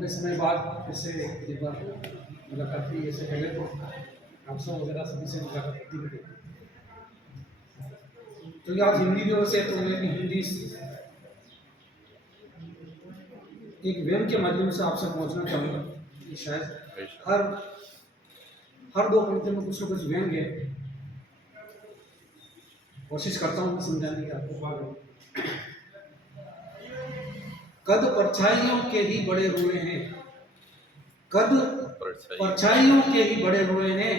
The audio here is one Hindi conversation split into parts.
लंबे समय बाद फिर से एक बार मुलाकात की। इससे पहले तो आपसे वगैरह सभी से मुलाकात होती रही। तो ये आज हिंदी दिवस है, तो मैं भी हिंदी एक व्यंग के माध्यम से आपसे पहुंचना चाहूँगा कि शायद हर दो पंक्ति में कुछ न कुछ व्यंग है। कोशिश करता हूँ मैं समझाने की आपको। कद परछाइयों के ही बड़े रोए हैं, कद परछाइयों के ही बड़े रोए हैं,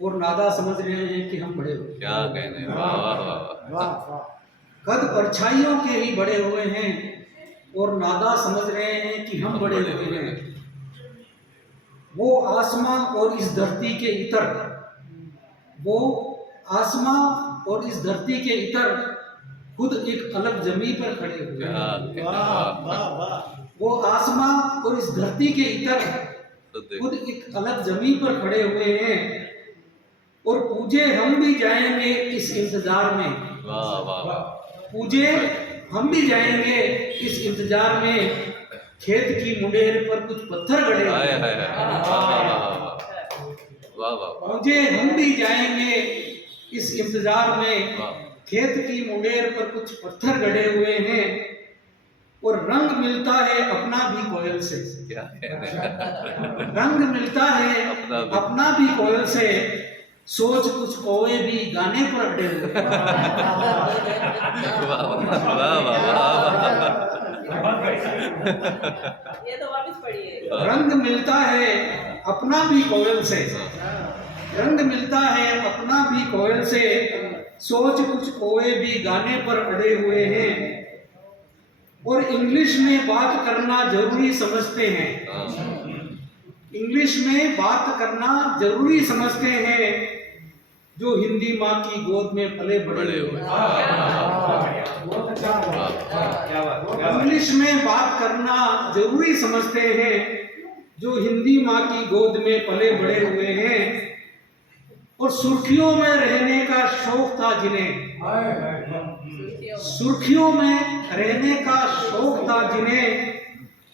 और नादा समझ रहे हैं कि हम बड़े हुए। क्या कहने, वाह वाह वाह। कद परछाइयों के ही बड़े हुए हैं, और नादा समझ रहे हैं कि हम बड़े हुए हैं। वो आसमां और इस धरती के इतर, वो आसमां और इस धरती के इतर खुद एक अलग जमीन पर खड़े हुए हैं। वो आसमां और इस धरती के इतर खुद एक अलग जमीन पर खड़े हुए हैं, और पूजे हम भी जाएंगे इस इंतजार में। वाह वाह। पूजे हम भी जाएंगे इस इंतजार में, खेत की मुंडेर पर कुछ पत्थर गड़े हुए हैं। पूजे हम भी जाएंगे इस इंतजार में, खेत की मुंडेर पर कुछ पत्थर गड़े हुए हैं, और रंग मिलता है अपना भी कोयल से। क्या रंग मिलता है अपना भी कोयल से, सोच कुछ कोए भी गाने पर अड़े हुए। ये तो वापस पढ़िए। रंग मिलता है अपना भी कोयल से, रंग मिलता है अपना भी कोयल से, सोच कुछ कोए भी गाने पर अड़े हुए हैं, और इंग्लिश में बात करना जरूरी समझते हैं। इंग्लिश में बात करना जरूरी समझते हैं, जो हिंदी माँ की गोद में पले बड़े हुए। इंग्लिश में बात करना जरूरी समझते हैं, जो हिंदी माँ की गोद में पले बड़े हुए हैं, और सुर्खियों में रहने का शौक था जिन्हें, सुर्खियों में रहने का शौक था जिन्हें,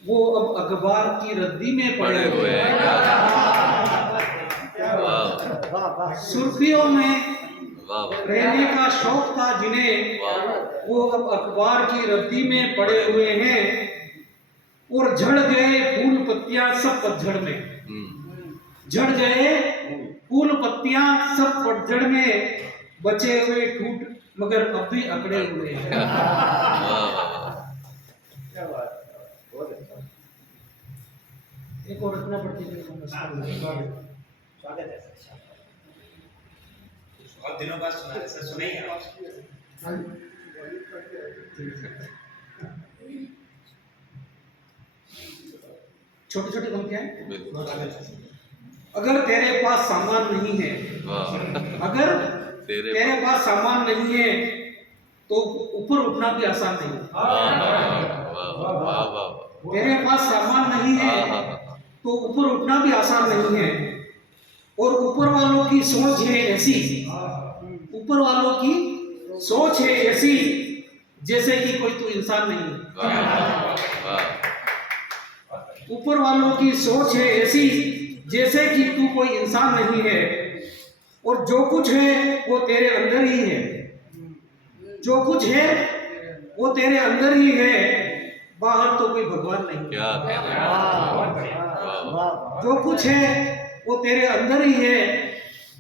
वो अब अखबार की रद्दी में पड़े हुए हैं। सुर्खियों में रहने का शौक था जिन्हें, वो अब अखबार की रद्दी में पड़े हुए हैं, और झड़ गए फूल पत्तियां सब पतझड़ में। झड़ गए फूल पत्तियां सब पतझड़ में, बचे हुए ठूठ मगर अब भी अकड़े हुए हैं। एक और रखना पड़ती है। स्वागत है सर। बहुत दिनों बाद सुना है सर, सुनाइए आप। छोटी छोटी पंक्तियां हैं। अगर तेरे पास सामान नहीं है, अगर तेरे पास सामान नहीं है, तो ऊपर उठना भी आसान नहीं। तेरे पास सामान नहीं है तो ऊपर उठना भी आसान नहीं है, और ऊपर वालों की सोच है ऐसी, ऊपर वालों की सोच है ऐसी, जैसे कि कोई तू इंसान नहीं। ऊपर वालों की सोच है ऐसी, जैसे कि तू कोई इंसान नहीं है, और जो कुछ है वो तेरे अंदर ही है। जो कुछ है वो तेरे अंदर ही है, बाहर तो कोई भगवान नहीं। क्या जो कुछ है वो तेरे अंदर ही है,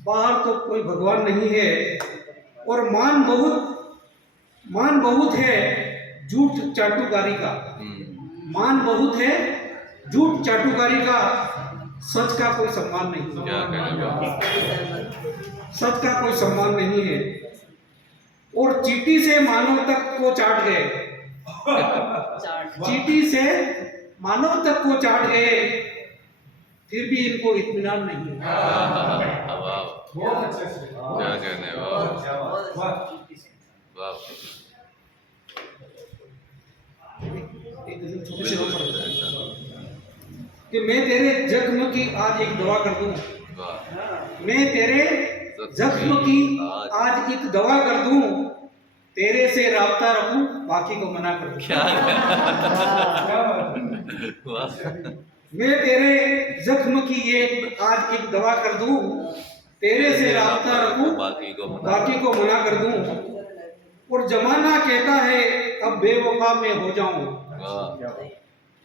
बाहर तो कोई भगवान नहीं है, और मान बहुत है झूठ चाटुकारी का। मान बहुत है झूठ चाटुकारी का, सच का कोई सम्मान नहीं। सच का कोई सम्मान नहीं है, और चींटी से मानव तक को चाट गए। चींटी से मानव तक को चाट गए, फिर भी इनको इत्मीनान नहीं। बहुत अच्छे से। क्या कहने, कि मैं तेरे जख्म की आज एक दवा कर दूं, मैं तेरे जख्म की आज एक दवा कर दूं, तेरे से राब्ता रखूं बाकी को मना कर दूं। क्या वाह मैं तेरे जख्म की ये आज एक दवा कर दूं, तेरे से रास्ता रखूं, बाकी को मना कर दूं। और जमाना कहता है अब बेवफा में हो जाऊं, वाह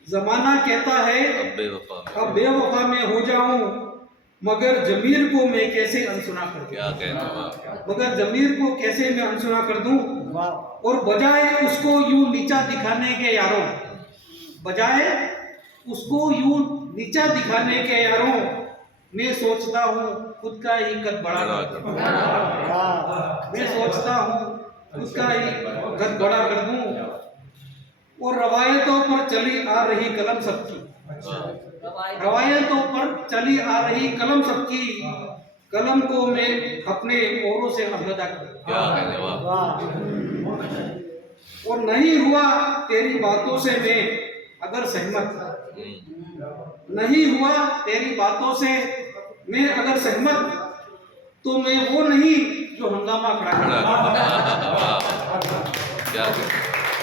जमाना कहता है अब बेवफा में अब बेवफा में हो जाऊं, मगर जमीर को मैं कैसे अनसुना कर दूं, क्या कहने वाह मगर जमीर को कैसे मैं अनसुना कर दूं। और बजाय उसको यूं नीचा दिखाने के यारों, बजाय उसको यूं नीचा दिखाने के यारों, मैं सोचता हूँ खुद का ही कद बड़ा कर दूं, मैं सोचता हूँ खुद का ही कद बड़ा कर दूं। और रवायतों पर चली आ रही कलम सबकी, रवायतों पर चली आ रही कलम सबकी, कलम को मैं अपने औरों से अलग कर दूं। क्या कहने वाह और नहीं हुआ तेरी बातों से मैं अगर सहमत, नहीं हुआ तेरी बातों से मैं अगर सहमत, तो मैं वो नहीं जो हंगामा खड़ा खड़ा कर वाह क्या कहने